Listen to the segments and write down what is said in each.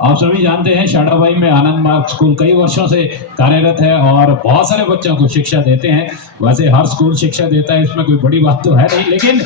आप सभी जानते हैं शाड़ाबाई में आनंद मार्ग स्कूल कई वर्षों से कार्यरत है और बहुत सारे बच्चों को शिक्षा देते हैं। वैसे हर स्कूल शिक्षा देता है, इसमें कोई बड़ी बात तो है नहीं, लेकिन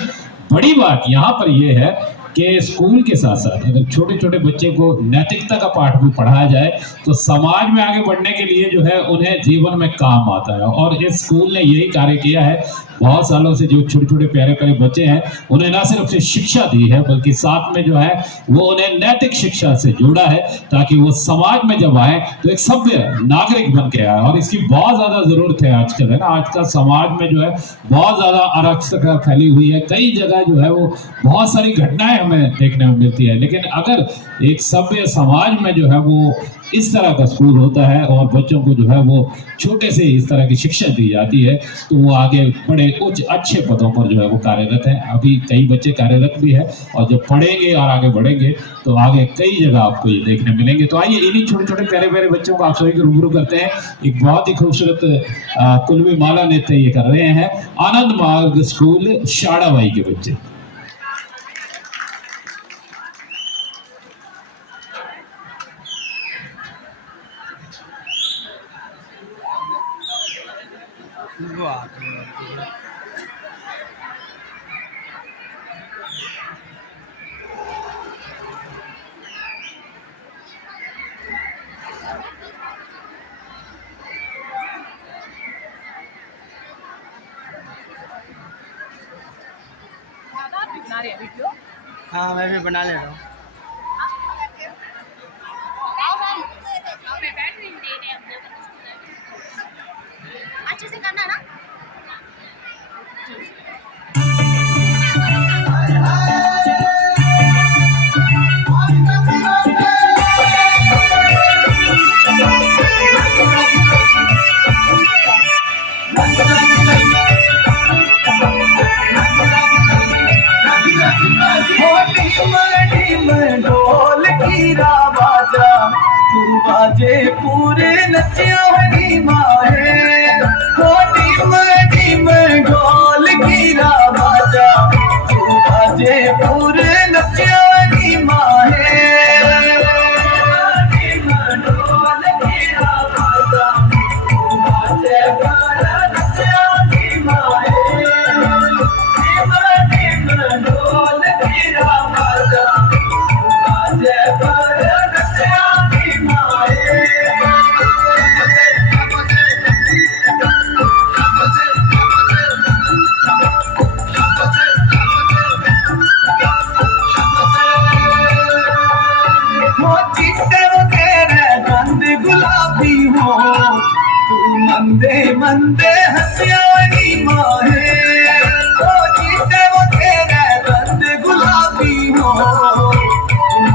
बड़ी बात यहाँ पर यह है कि स्कूल के साथ साथ अगर छोटे छोटे बच्चे को नैतिकता का पाठ भी पढ़ाया जाए तो समाज में आगे बढ़ने के लिए जो है उन्हें जीवन में काम आता है। और इस स्कूल ने यही कार्य किया है। बहुत सालों से जो छोटे छोटे प्यारे प्यारे बच्चे हैं उन्हें ना सिर्फ से शिक्षा दी है बल्कि साथ में जो है वो उन्हें नैतिक शिक्षा से जोड़ा है, ताकि वो समाज में जब आए तो एक सभ्य नागरिक बन के आए। और इसकी बहुत ज्यादा जरूरत है आजकल, है ना। आजकल समाज में जो है बहुत ज्यादा अराजकता फैली हुई है, कई जगह जो है वो बहुत सारी घटनाएं हमें देखने में मिलती है। लेकिन अगर एक सभ्य समाज में जो है वो इस तरह का स्कूल होता है और बच्चों को जो है वो छोटे से इस तरह की शिक्षा दी जाती है तो वो आगे बड़े उच्च अच्छे पदों पर जो है वो कार्यरत हैं। अभी कई बच्चे कार्यरत भी है और जब पढ़ेंगे और आगे बढ़ेंगे तो आगे कई जगह आपको ये देखने मिलेंगे। तो आइए इन्हीं छोटे छोटे प्यारे प्यारे बच्चों को आप सभी को रूबरू करते हैं। एक बहुत ही खूबसूरत कुल्लवी माला नृत्य ये कर रहे हैं आनंद मार्ग स्कूल शाड़ाबाई के बच्चे। बना रहे हैं वीडियो। हाँ मैं भी बना ले रहा हूँ। अच्छे से करना ना। ढोल की बाजा तू बाजे पूरे नचिया हरी माहे ढोल की बाजा तू बाजे पूरे नचिया हरी माहे ढोल की बाजा तू बाजे पूरे नचिया हरी माहे ढोल की बाजा मंदे मंदे हसियानी माहे ओ जीते वो तेरे रंग गुलाबी हो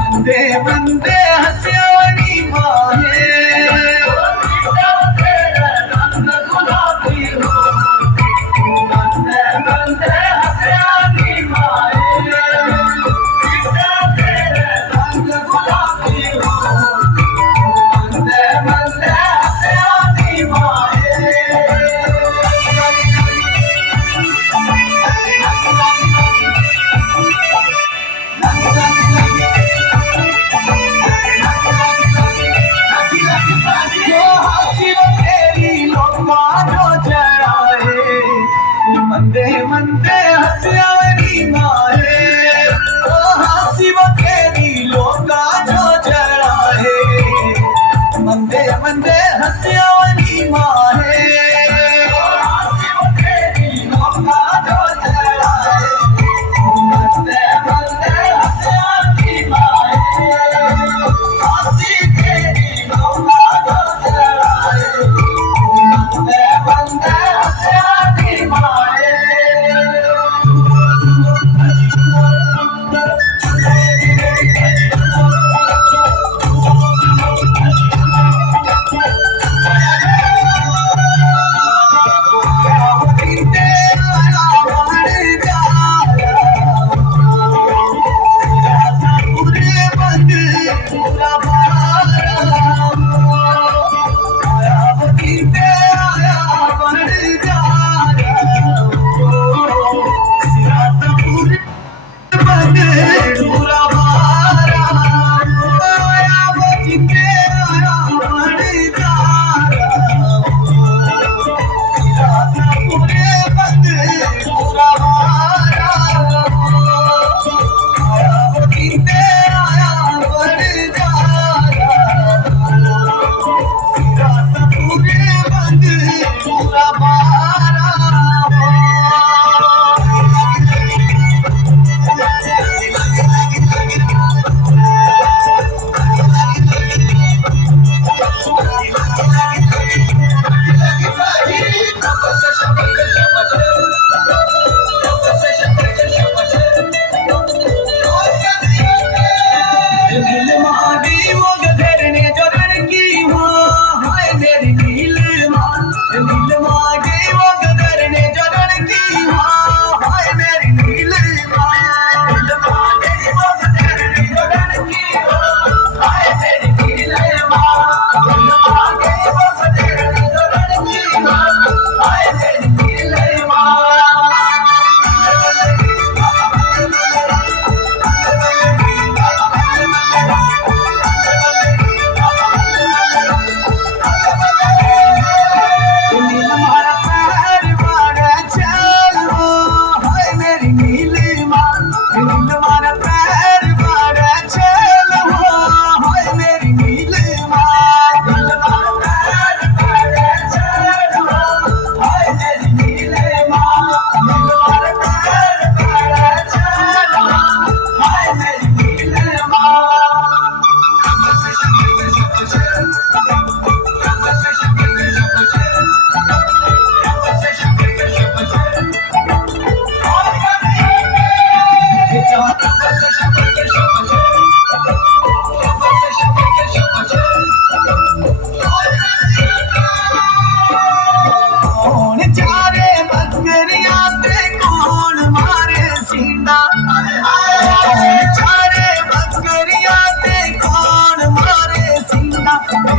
मंदे मंदे हसियानी माहे ओ जीते वो तेरे रंग गुलाबी हो मंदे मंदे हसियानी माहे जीते तेरे रंग गुलाबी हो मंदे मंदे हसियानी माहे। मंदे मंदे हसियानी माहे ओ हासी बखेरी लोका जो जड़ाए मंदे मंदे हसियानी माहे ओ हासी बखेरी लोका जो जड़ाए मंदे मंदे हसियानी माहे हासी बखेरी लोका जो जड़ाए मंदे मंदे हसियानी माहे।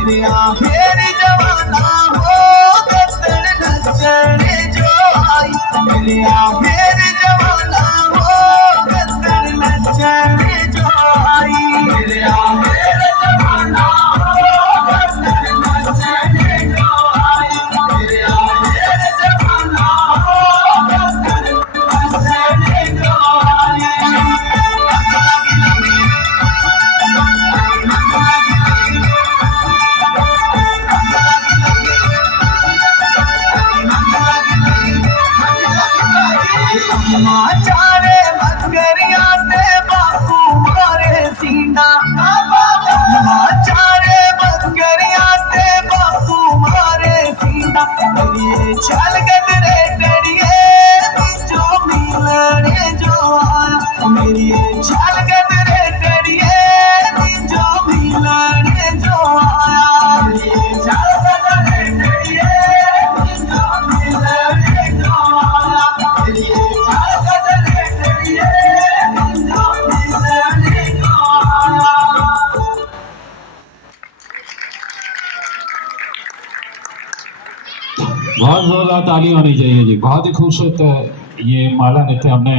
मेरे आखिर जवाना हो कत्तर नचने जो आई, मेरे आखिर जवाना हो कत्तर नचने जो आई, मेरे आखिर जवाना हो कत्तर नचने जो आई, मेरे आखिर जवाना हो कत्तर नचने जो आई। अम्मा चारे बकरिया ते बापू मारे सीना, अम्मा चारे बकरिया ते बापू मारे सीना, मेरी छल गदरे डरिए जो मिलने जो आया, मेरी छल गदरे डरिए जो मिलने जो आया, मेरी छल गदरे डरिए जो मिलने जो आया, मेरी छल गदरे डरिए जो मिलने जो आया। बहुत जोरदार ताली होनी चाहिए जी। बहुत ही खूबसूरत ये माला नृत्य हमने